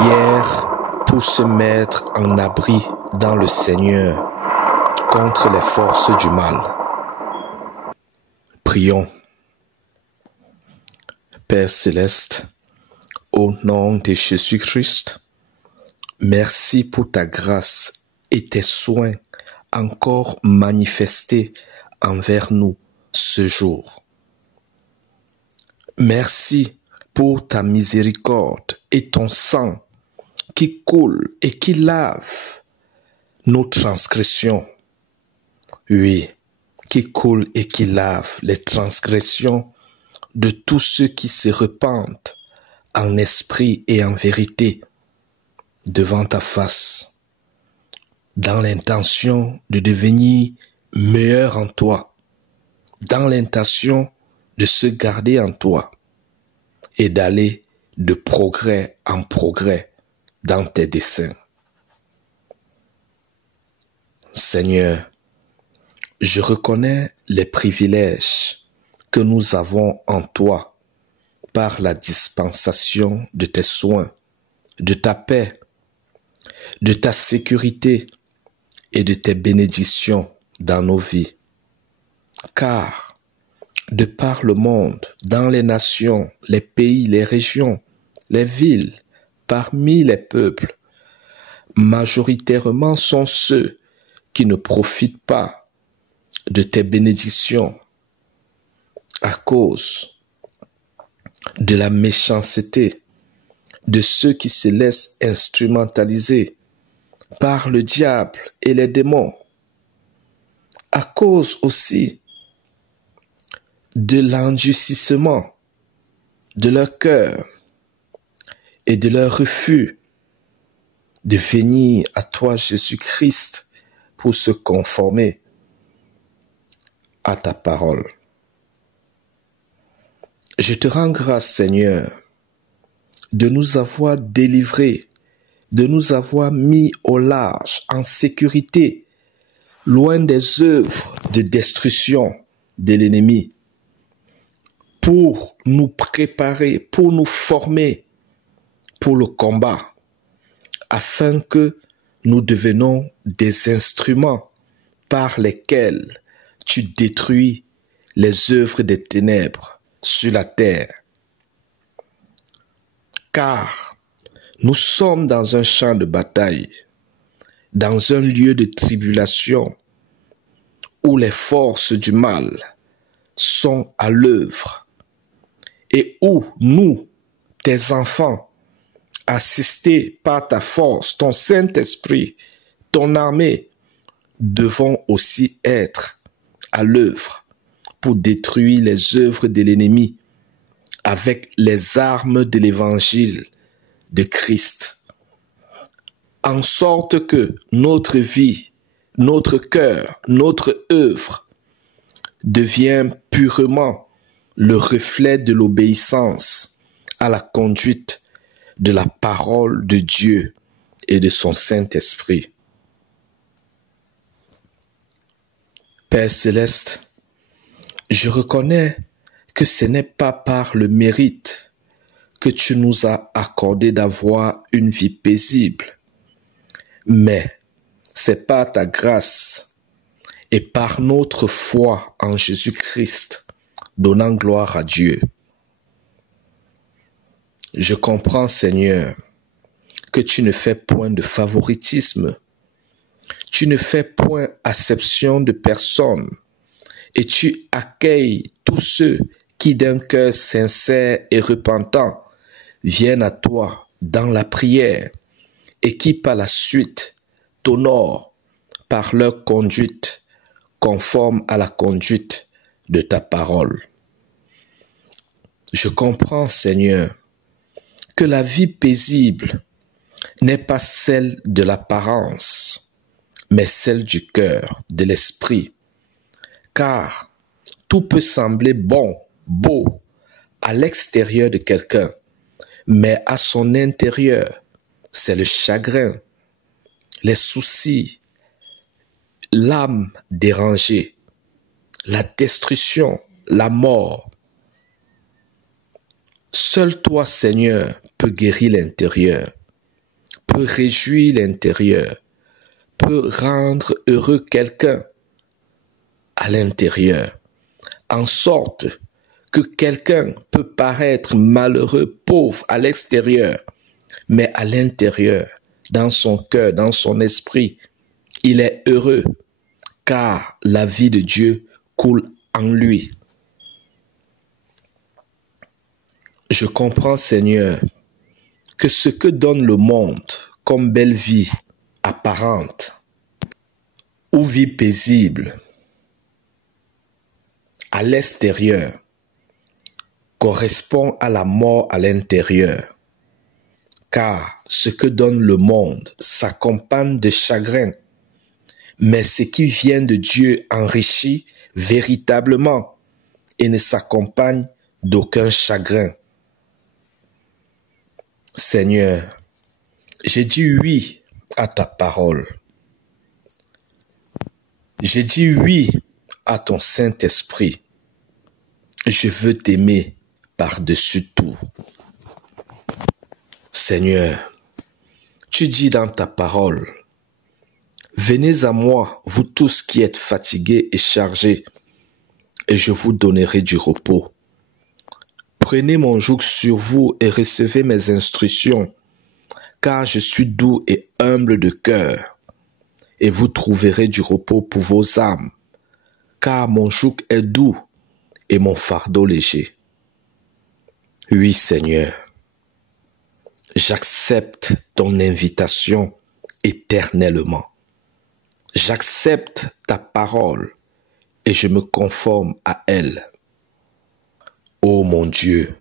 Prière pour se mettre en abri dans le Seigneur contre les forces du mal. Prions. Père céleste, au nom de Jésus-Christ, merci pour ta grâce et tes soins encore manifestés envers nous ce jour. Merci pour ta miséricorde et ton sang qui coule et qui lave nos transgressions. Oui, qui coule et qui lave les transgressions de tous ceux qui se repentent en esprit et en vérité devant ta face, dans l'intention de devenir meilleur en toi, dans l'intention de se garder en toi et d'aller de progrès en progrès dans tes desseins. Seigneur, je reconnais les privilèges que nous avons en toi par la dispensation de tes soins, de ta paix, de ta sécurité et de tes bénédictions dans nos vies. Car, de par le monde, dans les nations, les pays, les régions, les villes, parmi les peuples, majoritairement sont ceux qui ne profitent pas de tes bénédictions à cause de la méchanceté de ceux qui se laissent instrumentaliser par le diable et les démons, à cause aussi de l'endurcissement de leur cœur et de leur refus de venir à toi, Jésus-Christ, pour se conformer à ta parole. Je te rends grâce, Seigneur, de nous avoir délivrés, de nous avoir mis au large, en sécurité, loin des œuvres de destruction de l'ennemi, pour nous préparer, pour nous former pour le combat, afin que nous devenons des instruments par lesquels tu détruis les œuvres des ténèbres sur la terre. Car nous sommes dans un champ de bataille, dans un lieu de tribulation, où les forces du mal sont à l'œuvre, et où nous, tes enfants, assistés par ta force, ton Saint-Esprit, ton armée, devons aussi être à l'œuvre pour détruire les œuvres de l'ennemi avec les armes de l'évangile de Christ, en sorte que notre vie, notre cœur, notre œuvre devienne purement le reflet de l'obéissance à la conduite de la parole de Dieu et de son Saint-Esprit. Père céleste, je reconnais que ce n'est pas par le mérite que tu nous as accordé d'avoir une vie paisible, mais c'est par ta grâce et par notre foi en Jésus-Christ, donnant gloire à Dieu. Je comprends, Seigneur, que tu ne fais point de favoritisme, tu ne fais point acception de personne, et tu accueilles tous ceux qui d'un cœur sincère et repentant viennent à toi dans la prière et qui par la suite t'honorent par leur conduite conforme à la conduite de ta parole. Je comprends, Seigneur, que la vie paisible n'est pas celle de l'apparence, mais celle du cœur, de l'esprit. Car tout peut sembler bon, beau, à l'extérieur de quelqu'un, mais à son intérieur, c'est le chagrin, les soucis, l'âme dérangée, la destruction, la mort. Seul toi, Seigneur, peux guérir l'intérieur peut réjouir l'intérieur, peut rendre heureux quelqu'un à l'intérieur, en sorte que quelqu'un peut paraître malheureux, pauvre à l'extérieur, mais à l'intérieur, dans son cœur, dans son esprit, il est heureux, car la vie de Dieu coule en lui. Je comprends, Seigneur, que ce que donne le monde comme belle vie apparente ou vie paisible à l'extérieur correspond à la mort à l'intérieur, car ce que donne le monde s'accompagne de chagrin, mais ce qui vient de Dieu enrichit véritablement et ne s'accompagne d'aucun chagrin. Seigneur, j'ai dit oui à ta parole. J'ai dit oui à ton Saint-Esprit. Je veux t'aimer par-dessus tout. Seigneur, tu dis dans ta parole, « Venez à moi, vous tous qui êtes fatigués et chargés, et je vous donnerai du repos. Prenez mon joug sur vous et recevez mes instructions, car je suis doux et humble de cœur, et vous trouverez du repos pour vos âmes, car mon joug est doux et mon fardeau léger. » Oui, Seigneur, j'accepte ton invitation éternellement. J'accepte ta parole et je me conforme à elle. Ô mon Dieu,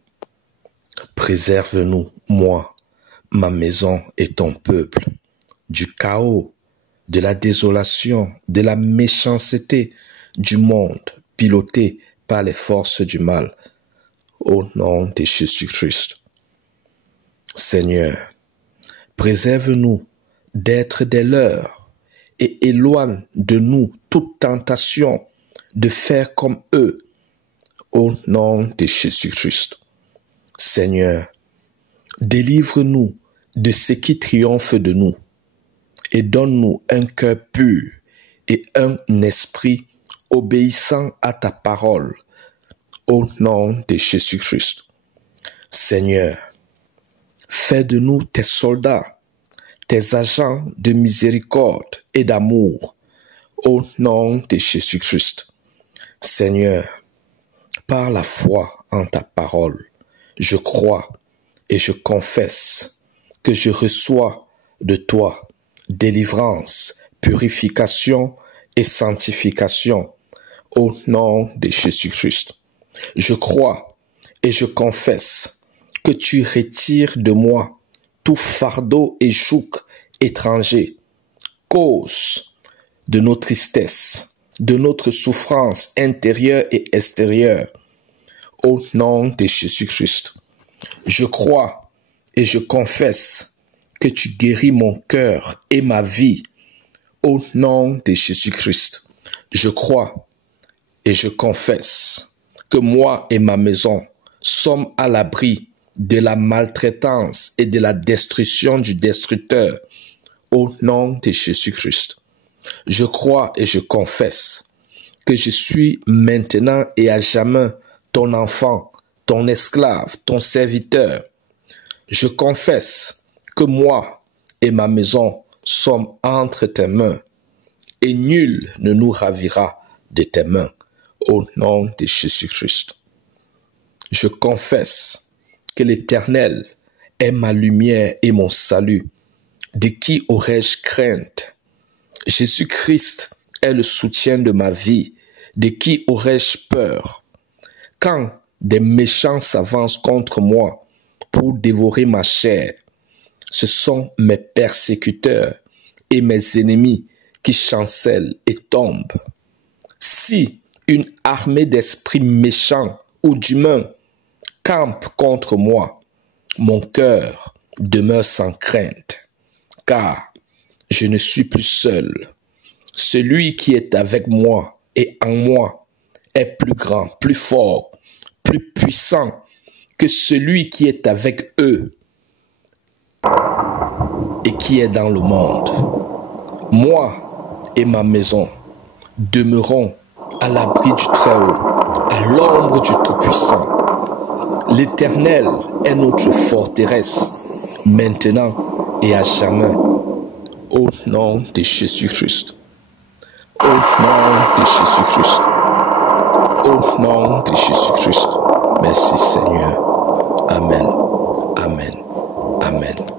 préserve-nous, moi, ma maison et ton peuple, du chaos, de la désolation, de la méchanceté du monde piloté par les forces du mal. Au nom de Jésus-Christ. Seigneur, préserve-nous d'être des leurs et éloigne de nous toute tentation de faire comme eux. Au nom de Jésus-Christ. Seigneur, délivre-nous de ce qui triomphe de nous et donne-nous un cœur pur et un esprit obéissant à ta parole. Au nom de Jésus-Christ. Seigneur, fais de nous tes soldats, tes agents de miséricorde et d'amour. Au nom de Jésus-Christ. Seigneur, par la foi en ta parole, je crois et je confesse que je reçois de toi délivrance, purification et sanctification. Au nom de Jésus-Christ. Je crois et je confesse que tu retires de moi tout fardeau et joug étranger, cause de nos tristesses, de notre souffrance intérieure et extérieure. Au nom de Jésus-Christ, je crois et je confesse que tu guéris mon cœur et ma vie. Au nom de Jésus-Christ, je crois et je confesse que moi et ma maison sommes à l'abri de la maltraitance et de la destruction du destructeur. Au nom de Jésus-Christ, je crois et je confesse que je suis maintenant et à jamais ton enfant, ton esclave, ton serviteur. Je confesse que moi et ma maison sommes entre tes mains et nul ne nous ravira de tes mains. Au nom de Jésus-Christ. Je confesse que l'Éternel est ma lumière et mon salut. De qui aurais-je crainte? Jésus-Christ est le soutien de ma vie. De qui aurais-je peur? Quand des méchants s'avancent contre moi pour dévorer ma chair, ce sont mes persécuteurs et mes ennemis qui chancellent et tombent. Si une armée d'esprits méchants ou d'humains campe contre moi, mon cœur demeure sans crainte, car je ne suis plus seul. Celui qui est avec moi et en moi est plus grand, plus fort, plus puissant que celui qui est avec eux. et qui est dans le monde. Moi et ma maison demeurons à l'abri du Très-Haut, à l'ombre du Tout-Puissant. L'Éternel est notre forteresse, maintenant et à jamais. Au nom de Jésus-Christ. Au nom de Jésus-Christ. Au nom de Jésus-Christ. Merci Seigneur. Amen. Amen. Amen.